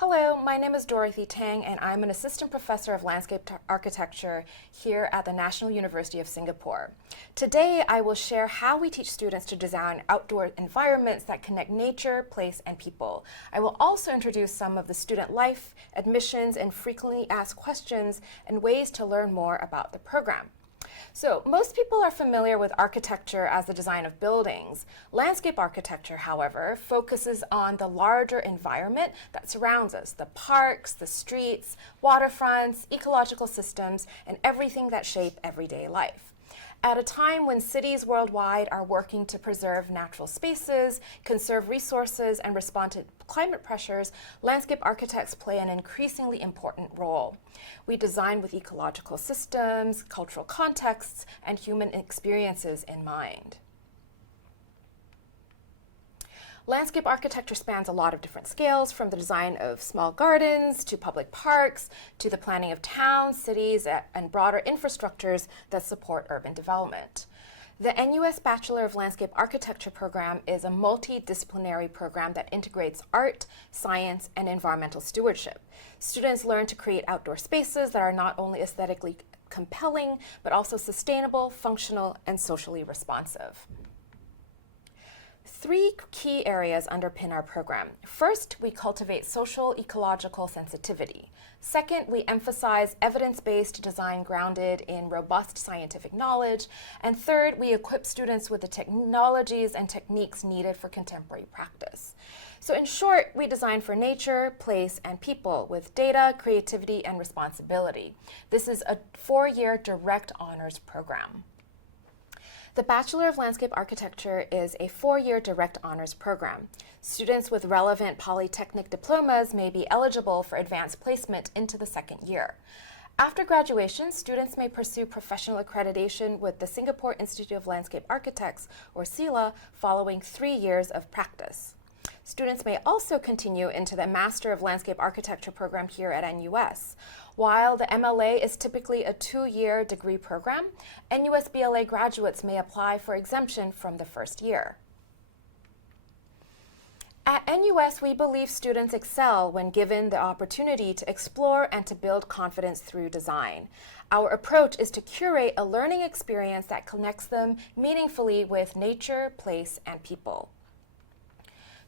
Hello, my name is Dorothy Tang, and I'm an assistant professor of landscape architecture here at the National University of Singapore. Today, I will share how we teach students to design outdoor environments that connect nature, place, and people. I will also introduce some of the student life, admissions, and frequently asked questions and ways to learn more about the program. So most people are familiar with architecture as the design of buildings. Landscape architecture, however, focuses on the larger environment that surrounds us, the parks, the streets, waterfronts, ecological systems, and everything that shape everyday life. At a time when cities worldwide are working to preserve natural spaces, conserve resources, and respond to climate pressures, landscape architects play an increasingly important role. We design with ecological systems, cultural contexts, and human experiences in mind. Landscape architecture spans a lot of different scales, from the design of small gardens to public parks to the planning of towns, cities, and broader infrastructures that support urban development. The NUS Bachelor of Landscape Architecture program is a multidisciplinary program that integrates art, science, and environmental stewardship. Students learn to create outdoor spaces that are not only aesthetically compelling, but also sustainable, functional, and socially responsive. Three key areas underpin our program. First, we cultivate social ecological sensitivity. Second, we emphasize evidence-based design grounded in robust scientific knowledge. And third, we equip students with the technologies and techniques needed for contemporary practice. So in short, we design for nature, place, and people with data, creativity, and responsibility. This is a 4-year direct honors program. The Bachelor of Landscape Architecture is a 4-year direct honors program. Students with relevant polytechnic diplomas may be eligible for advanced placement into the 2nd year. After graduation, students may pursue professional accreditation with the Singapore Institute of Landscape Architects, or SILA, following 3 years of practice. Students may also continue into the Master of Landscape Architecture program here at NUS. While the MLA is typically a 2-year degree program, NUS BLA graduates may apply for exemption from the first year. At NUS, we believe students excel when given the opportunity to explore and to build confidence through design. Our approach is to curate a learning experience that connects them meaningfully with nature, place, and people.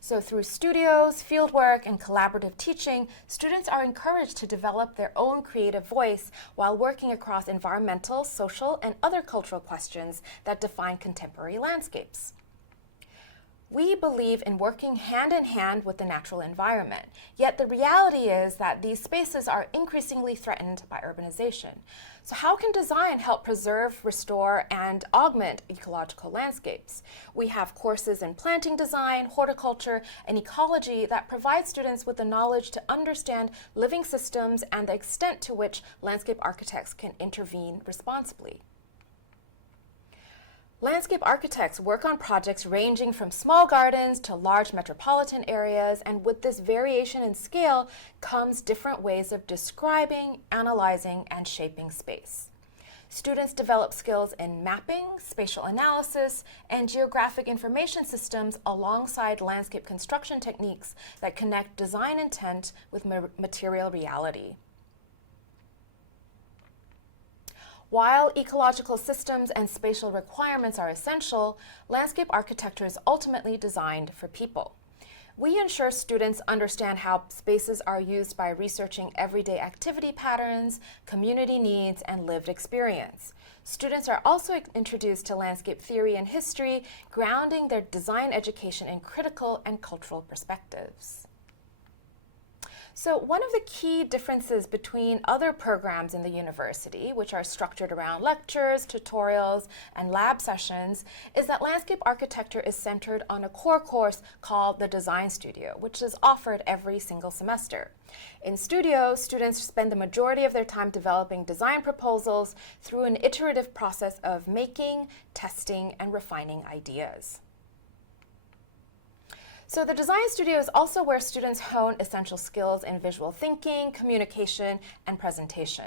So through studios, fieldwork, and collaborative teaching, students are encouraged to develop their own creative voice while working across environmental, social, and other cultural questions that define contemporary landscapes. We believe in working hand in hand with the natural environment, yet the reality is that these spaces are increasingly threatened by urbanization. So how can design help preserve, restore, and augment ecological landscapes? We have courses in planting design, horticulture, and ecology that provide students with the knowledge to understand living systems and the extent to which landscape architects can intervene responsibly. Landscape architects work on projects ranging from small gardens to large metropolitan areas, and with this variation in scale comes different ways of describing, analyzing, and shaping space. Students develop skills in mapping, spatial analysis, and geographic information systems alongside landscape construction techniques that connect design intent with material reality. While ecological systems and spatial requirements are essential, landscape architecture is ultimately designed for people. We ensure students understand how spaces are used by researching everyday activity patterns, community needs, and lived experience. Students are also introduced to landscape theory and history, grounding their design education in critical and cultural perspectives. So one of the key differences between other programs in the university, which are structured around lectures, tutorials, and lab sessions, is that landscape architecture is centered on a core course called the Design Studio, which is offered every single semester. In Studio, students spend the majority of their time developing design proposals through an iterative process of making, testing, and refining ideas. So the Design Studio is also where students hone essential skills in visual thinking, communication, and presentation.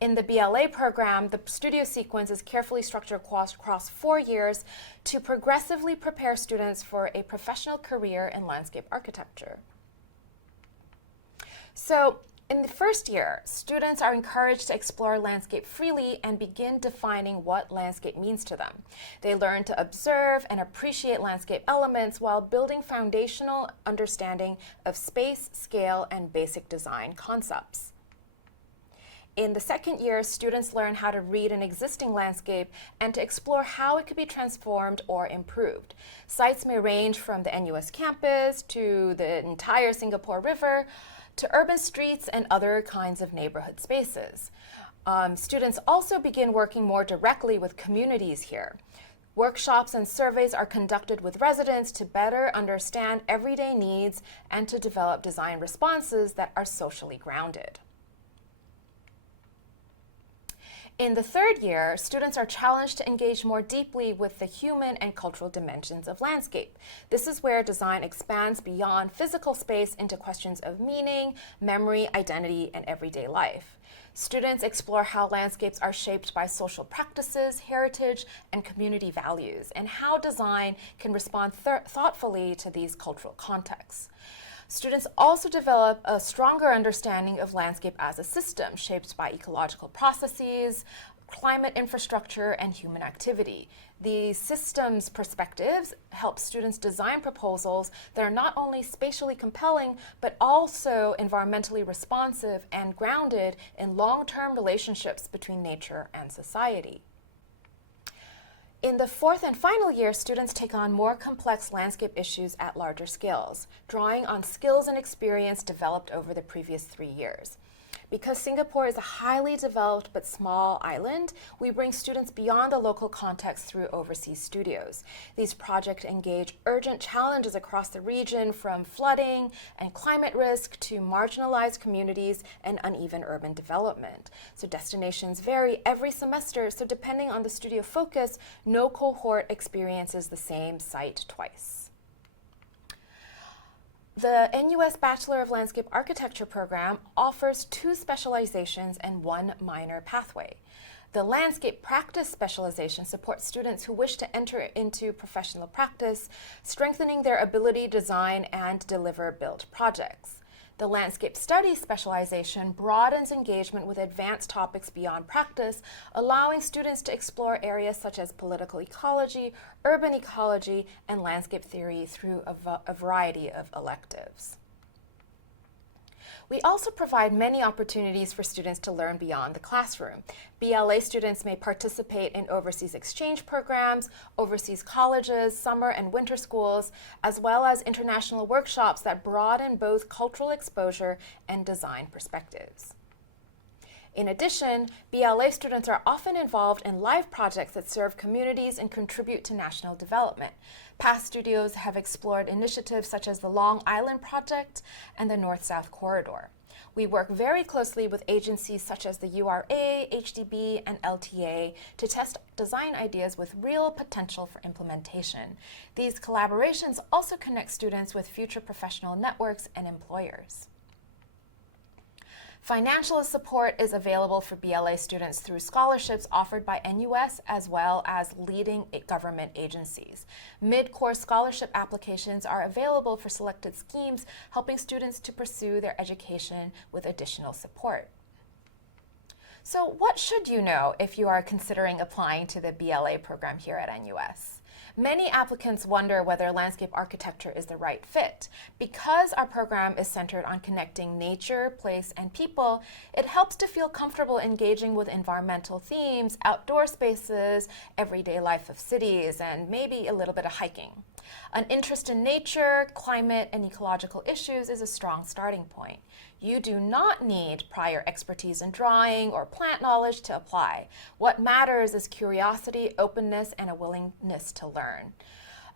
In the BLA program, the studio sequence is carefully structured across 4 years to progressively prepare students for a professional career in landscape architecture. So in the first year, students are encouraged to explore landscape freely and begin defining what landscape means to them. They learn to observe and appreciate landscape elements while building foundational understanding of space, scale, and basic design concepts. In the second year, students learn how to read an existing landscape and to explore how it could be transformed or improved. Sites may range from the NUS campus to the entire Singapore River, to urban streets and other kinds of neighborhood spaces. Students also begin working more directly with communities here. Workshops and surveys are conducted with residents to better understand everyday needs and to develop design responses that are socially grounded. In the third year, students are challenged to engage more deeply with the human and cultural dimensions of landscape. This is where design expands beyond physical space into questions of meaning, memory, identity, and everyday life. Students explore how landscapes are shaped by social practices, heritage, and community values, and how design can respond thoughtfully to these cultural contexts. Students also develop a stronger understanding of landscape as a system shaped by ecological processes, climate infrastructure, and human activity. These systems perspectives help students design proposals that are not only spatially compelling, but also environmentally responsive and grounded in long-term relationships between nature and society. In the fourth and final year, students take on more complex landscape issues at larger scales, drawing on skills and experience developed over the previous 3 years. Because Singapore is a highly developed but small island, we bring students beyond the local context through overseas studios. These projects engage urgent challenges across the region, from flooding and climate risk to marginalized communities and uneven urban development. So destinations vary every semester, so depending on the studio focus, no cohort experiences the same site twice. The NUS Bachelor of Landscape Architecture program offers 2 specializations and 1 minor pathway. The Landscape Practice specialization supports students who wish to enter into professional practice, strengthening their ability to design and deliver built projects. The Landscape Studies specialization broadens engagement with advanced topics beyond practice, allowing students to explore areas such as political ecology, urban ecology, and landscape theory through a variety of electives. We also provide many opportunities for students to learn beyond the classroom. BLA students may participate in overseas exchange programs, overseas colleges, summer and winter schools, as well as international workshops that broaden both cultural exposure and design perspectives. In addition, BLA students are often involved in live projects that serve communities and contribute to national development. Past studios have explored initiatives such as the Long Island Project and the North-South Corridor. We work very closely with agencies such as the URA, HDB, and LTA to test design ideas with real potential for implementation. These collaborations also connect students with future professional networks and employers. Financial support is available for BLA students through scholarships offered by NUS as well as leading government agencies. Mid-course scholarship applications are available for selected schemes, helping students to pursue their education with additional support. So what should you know if you are considering applying to the BLA program here at NUS? Many applicants wonder whether landscape architecture is the right fit. Because our program is centered on connecting nature, place, and people, it helps to feel comfortable engaging with environmental themes, outdoor spaces, everyday life of cities, and maybe a little bit of hiking. An interest in nature, climate, and ecological issues is a strong starting point. You do not need prior expertise in drawing or plant knowledge to apply. What matters is curiosity, openness, and a willingness to learn.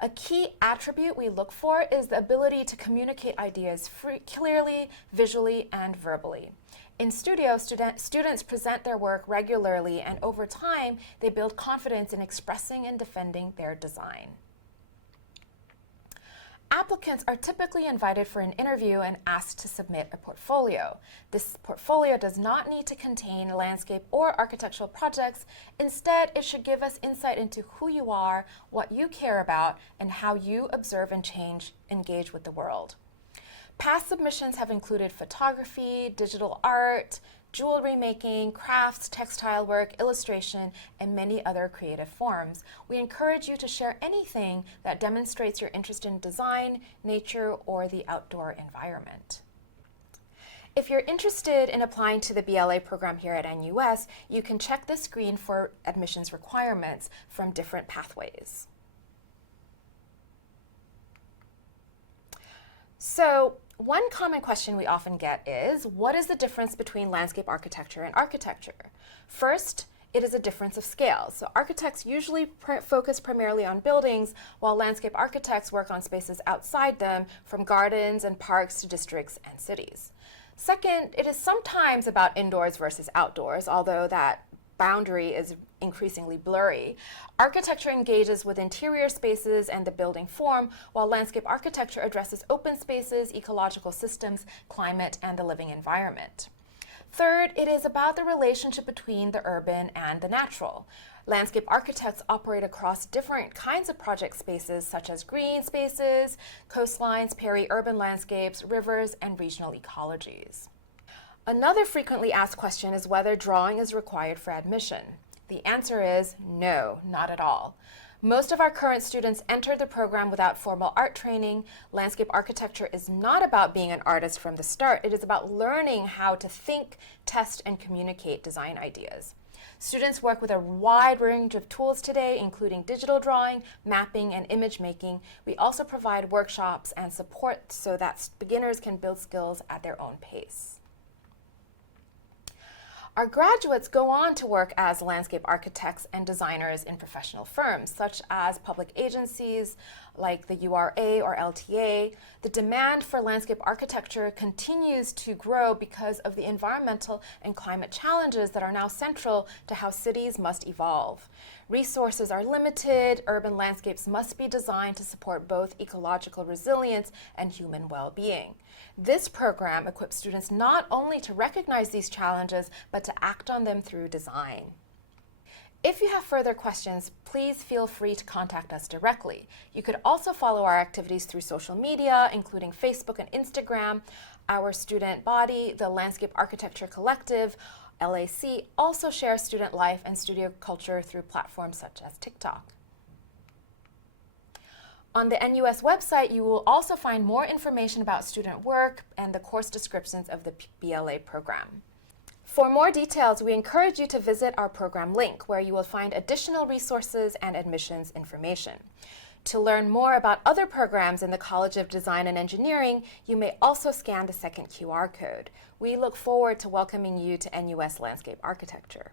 A key attribute we look for is the ability to communicate ideas clearly, visually, and verbally. In studio, students present their work regularly, and over time, they build confidence in expressing and defending their design. Applicants are typically invited for an interview and asked to submit a portfolio. This portfolio does not need to contain landscape or architectural projects. Instead, it should give us insight into who you are, what you care about, and how you observe and engage with the world. Past submissions have included photography, digital art, jewelry making, crafts, textile work, illustration, and many other creative forms. We encourage you to share anything that demonstrates your interest in design, nature, or the outdoor environment. If you're interested in applying to the BLA program here at NUS, you can check the screen for admissions requirements from different pathways. So, one common question we often get is, what is the difference between landscape architecture and architecture? First, it is a difference of scale. So architects usually focus primarily on buildings, while landscape architects work on spaces outside them, from gardens and parks to districts and cities. Second, it is sometimes about indoors versus outdoors, although that boundary is increasingly blurry. Architecture engages with interior spaces and the building form, while landscape architecture addresses open spaces, ecological systems, climate, and the living environment. Third, it is about the relationship between the urban and the natural. Landscape architects operate across different kinds of project spaces, such as green spaces, coastlines, peri-urban landscapes, rivers, and regional ecologies. Another frequently asked question is whether drawing is required for admission. The answer is no, not at all. Most of our current students enter the program without formal art training. Landscape architecture is not about being an artist from the start. It is about learning how to think, test, and communicate design ideas. Students work with a wide range of tools today, including digital drawing, mapping, and image making. We also provide workshops and support so that beginners can build skills at their own pace. Our graduates go on to work as landscape architects and designers in professional firms, such as public agencies like the URA or LTA. The demand for landscape architecture continues to grow because of the environmental and climate challenges that are now central to how cities must evolve. Resources are limited. Urban landscapes must be designed to support both ecological resilience and human well-being. This program equips students not only to recognize these challenges, but to act on them through design. If you have further questions, please feel free to contact us directly. You could also follow our activities through social media, including Facebook and Instagram. Our student body, the Landscape Architecture Collective, LAC, also shares student life and studio culture through platforms such as TikTok. On the NUS website, you will also find more information about student work and the course descriptions of the BLA program. For more details, we encourage you to visit our program link, where you will find additional resources and admissions information. To learn more about other programs in the College of Design and Engineering, you may also scan the second QR code. We look forward to welcoming you to NUS Landscape Architecture.